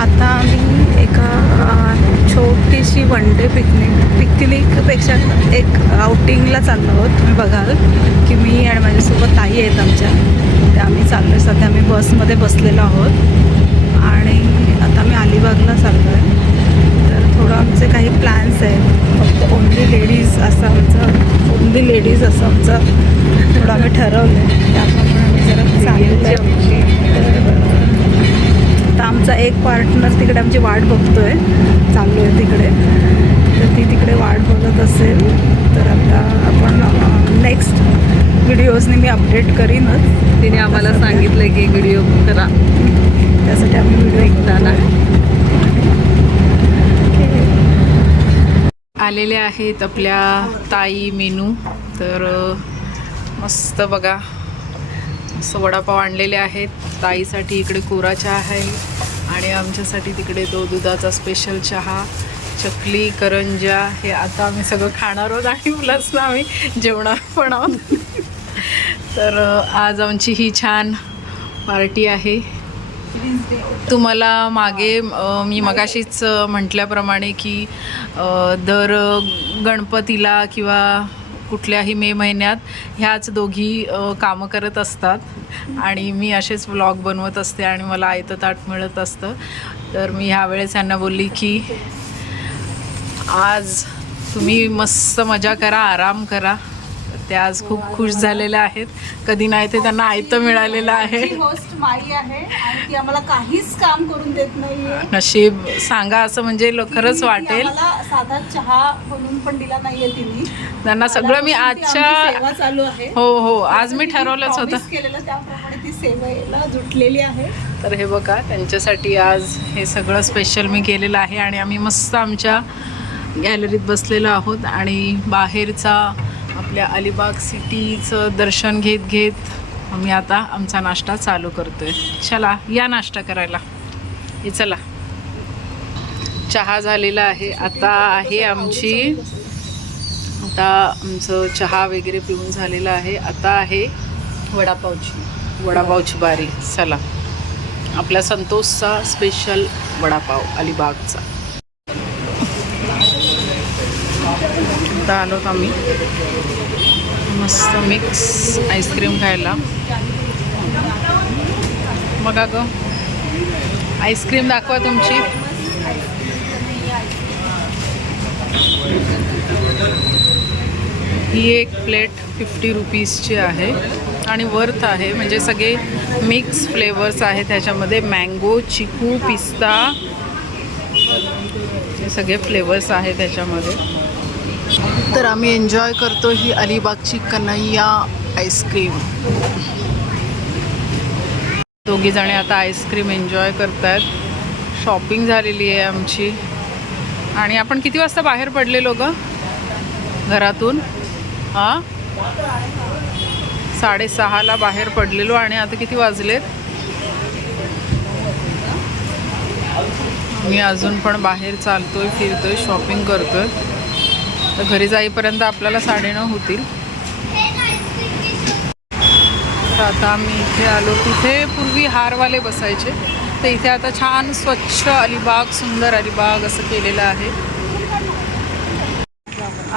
आता आम्ही एका छोटीशी वन डे पिकनिक पिकनिकपेक्षा एक आउटिंगला चाललो आहोत. तुम्ही बघाल की मी आणि माझ्यासोबत ताई आहेत आमच्या. त्या आम्ही चाललो आहे सध्या आम्ही बसमध्ये बसलेलो आहोत. आणि आता आम्ही अलिबागला चाललो आहे तर थोडं आमचे काही प्लॅन्स आहेत. फक्त ओनली लेडीज असं आमचं ओनली लेडीज असं आमचं थोडं आम्ही ठरवलं आहे त्याप्रमाणे आम्ही जरा चाललेलो आहे तर आता आमचा एक पार्टनर तिकडे आमची वाट बघतोय. चाललो आहे तिकडे. तर ती तिकडे वाट बघत असेल तर आता आपण नेक्स्ट व्हिडिओजनी मी अपडेट करीनच. तिने आम्हाला सांगितलं की व्हिडिओ करा. त्यासाठी आम्ही व्हिडिओ निघताना. आलेले आहेत आपल्या ताई मेनू. तर मस्त बघा. सो वडापाव आणलेले आहेत. ताईसाठी इकडे कोरा चहा आहे आणि आमच्यासाठी तिकडे तो दुधाचा स्पेशल चहा चकली करंजा हे आता आम्ही सगळं खाणार आहोत आणि प्लस ना आम्ही जेवणार पण आहोत. तर आज आमची ही छान पार्टी आहे. तुम्हाला मागे मी मगाशीच म्हटल्याप्रमाणे की दर गणपतीला किंवा कुठल्याही मे महिन्यात ह्याच दोघी कामं करत असतात. आणि मी असेच व्लॉग बनवत असते आणि मला आयतं ताट मिळत असतं. तर मी ह्यावेळेस यांना बोलली की आज तुम्ही मस्त मजा करा आराम करा. ते आज खूप खुश झालेल्या आहेत. कधी नाही ते त्यांना आयतं मिळालेलं आहे. होस्ट माई आहे आणि ती आम्हाला काहीच काम करून देत नाहीये. नशीब सांगा असं म्हणजे लो- खरंच वाटेल. आम्हाला साधा चहा बनवून पण दिला नाहीये तिने. त्यांना सगळं मी ती आमची आजच्या सेवा चालू आहे. हो हो आज मी ठरवलंच होतं. Promise केलेलं त्याप्रमाणे ती सेवेला जुटलेली आहे. तर हे बघा त्यांच्यासाठी आज हे सगळं स्पेशल मी केलेलं आहे आणि आम्ही मस्त आमच्या गॅलरीत बसलेलो आहोत आणि बाहेरचा आपल्या अलिबाग सिटीचं दर्शन घेत घेत आम्ही आता आमचा नाश्ता चालू करतोय. चला या नाश्ता करायला. हे चला. चहा झालेला आहे. आता आहे आमची आता आमचं चहा वगैरे पिऊन झालेलं आहे. आता आहे वडापावची. वडापावची बारी. चला. आपल्या संतोषचा स्पेशल वडापाव अलिबागचा. आता आलो आम्ही. मस्त मिक्स आईस्क्रीम खायला. बघा ग. आईस्क्रीम दाखवा तुमची. ही एक प्लेट फिफ्टी रुपीजची आहे आणि वर्थ आहे. म्हणजे सगळे मिक्स फ्लेवर्स आहेत ह्याच्यामध्ये मँगो चिकू पिस्ता. हे सगळे फ्लेवर्स आहेत त्याच्यामध्ये. तर आम्ही एन्जॉय करतो ही अलिबागची कन्हैया आईस्क्रीम दोघी जणे आता आईस्क्रीम एन्जॉय करतायत. शॉपिंग झालेली आहे आमची. आणि आपण किती वाजता बाहेर पडलेलो ग? घरातून? हां? साडेसहाला बाहेर पडलेलो आणि आता किती वाजलेत? मी अजून पण बाहेर चालतोय फिरतोय शॉपिंग करतोय. तर घरी जाईपर्यंत आपल्याला साडेनऊ होतील. तर आता आम्ही इथे आलो. तिथे पूर्वी हारवाले बसायचे. तर इथे आता छान स्वच्छ अलिबाग सुंदर अलिबाग असं केलेलं आहे.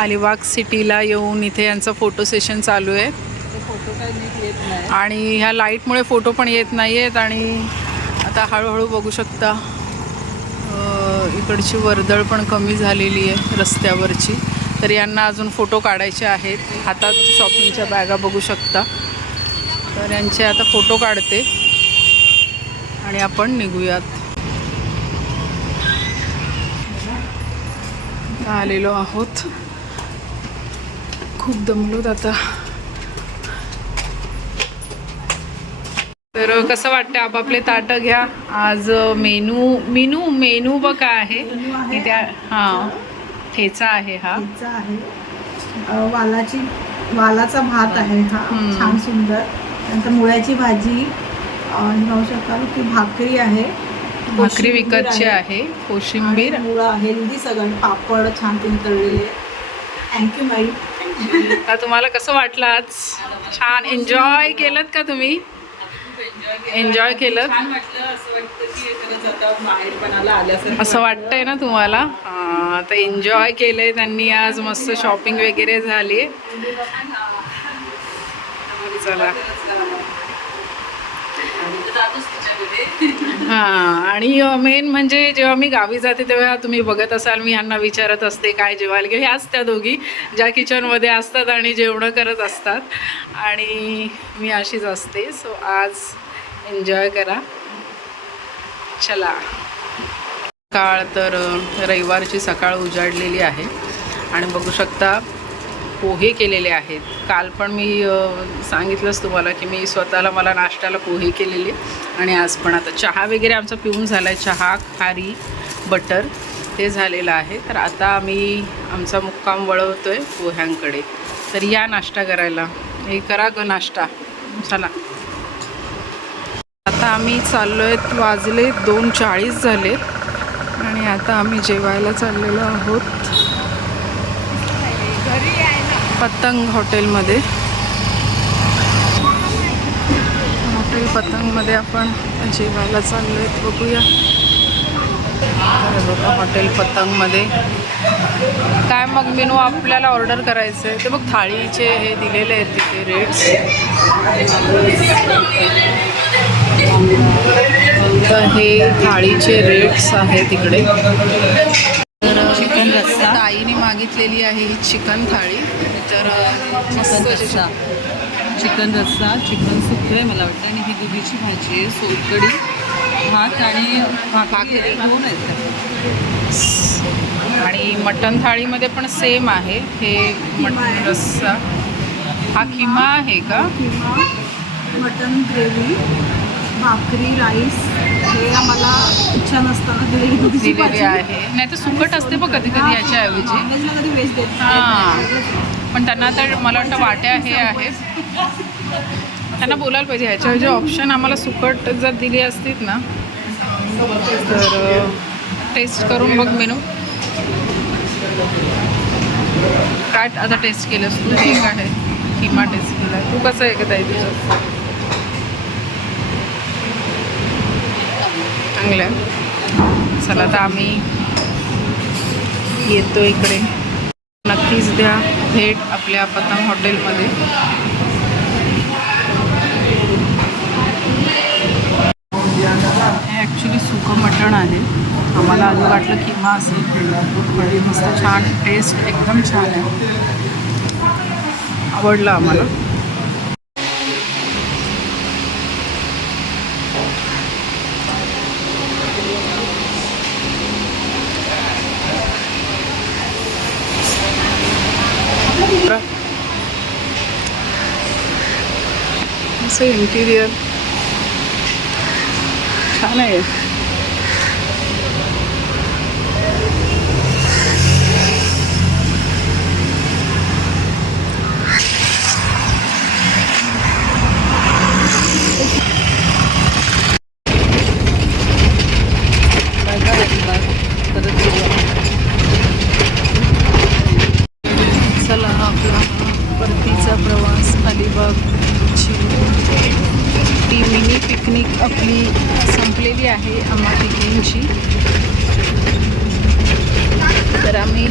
अलिबाग सिटीला येऊन इथे यांचं फोटो सेशन चालू आहे. फोटो आणि ह्या लाईटमुळे फोटो पण येत नाही आहेत आणि आता हळूहळू बघू शकता इकडची वर्दळ पण कमी झालेली आहे रस्त्यावरची. तर यांना अजून फोटो काढायचे आहेत. हातात शॉपिंगच्या बॅगा बघू शकता. तर यांचे आता फोटो काढते. आणि आपण निघूयात. आलेलो आहोत. खूप दमलोत आता. तर कसं वाटतं आपापले ताटं घ्या. आज मेनू मेनू मेनू बघ काय आहे. त्या हां. ठेचा आहे हा. पिझ्झा आहे. वालाची वालाचा भात आहे हा. छान सुंदर. नंतर मुळ्याची भाजी पाहू शकाल की भाकरी आहे. भाकरी विकतची आहे. कोशिंबीर. मुळं हेल्दी सगळं. पापड छान तुम्ही तळलेले. थँक्यू माई तुम्हाला कसं वाटलं आज? छान. एन्जॉय केलं का तुम्ही? एन्जॉय केलं. छान वाटलं असं वाटतं की खरंच आता बाहेरपणाला आल्यासारखं असं वाटतंय ना तुम्हाला? तर एन्जॉय केलंय त्यांनी आज मस्त शॉपिंग वगैरे झाली. चला. हां आणि मेन म्हणजे जेव्हा मी गावी जाते तेव्हा तुम्ही बघत असाल मी ह्यांना विचारत असते काय जेवायला की ह्याच त्या दोघी ज्या किचनमध्ये असतात आणि जेवणं करत असतात. आणि मी अशीच असते. सो आज एन्जॉय करा. चला. सकाळ तर रविवारची सकाळ उजाडलेली आहे. आणि बघू शकता पोहे केलेले आहेत. काल पण मी सांगितलंच तुम्हाला की मी स्वतःला मला नाश्त्याला पोहे केलेले. आणि आज पण आता चहा वगैरे आमचा पिऊन झाला आहे चहा खारी बटर ते झालेलं आहे. तर आता आम्ही आमचा मुक्काम वळवतो आहे पोह्यांकडे. तर या नाश्ता करायला. हे करा ग नाश्ता. चला. आता आम्ही चाललो आहेत वाजले दोन चाळीस झाले. आणि आता आम्ही जेवायला चाललेलो आहोत. पतंग हॉटेलमध्ये. हॉटेल पतंगमध्ये आपण जेवायला चाललो आहेत बघूया. बघा हॉटेल पतंगमध्ये. काय मग मेनू आपल्याला ऑर्डर करायचं आहे? ते बघ थाळीचे हे दिलेले आहेत तिथे रेट्स तर हे थाळीचे रेट्स आहेत तिकडे तर चिकन रस्सा. ताईने मागितलेली आहे ही चिकन थाळी. तर चिकन रस्सा. चिकन रस्सा चिकन सुकं आहे मला वाटतं. आणि ही दुधीची भाजी आहे सोलकडी भात आणि भाकरी भाकरी. दोन आहेत. आणि मटन थाळीमध्ये पण सेम आहे. हे मटन रस्सा. हा किमा आहे का? किंवा मटन ग्रेव्ही भाकरी राईस. हे आम्हाला इच्छा नसताना दिलेली. आहे. नाही तर सुकट असते बघ कधी कधी याच्याऐवजी. कधी देत हां. पण त्यांना तर मला वाटतं वाट्या हे आहेत. त्यांना बोलायला पाहिजे. ह्याच्याऐवजी ऑप्शन आम्हाला सुकट जर दिली असतीत ना तर टेस्ट करून बघ मेनू काय आता टेस्ट केलंस तू? हे काय आहे. किमा टेस्ट केला तू कसं आहे का ताई तुझं? चांगलं आहे चला आता आम्ही येतो इकडे. नक्कीच द्या भेट आपल्या पतंग हॉटेलमध्ये आम्हाला आधी वाटलं किमा असेल पण मस्त छान टेस्ट एकदम छान आहे आवडलं आम्हाला असं इंटिरियर छान आहे पिकनिक आपली संपलेली आहे आम्हा पिकनिकची तर आम्ही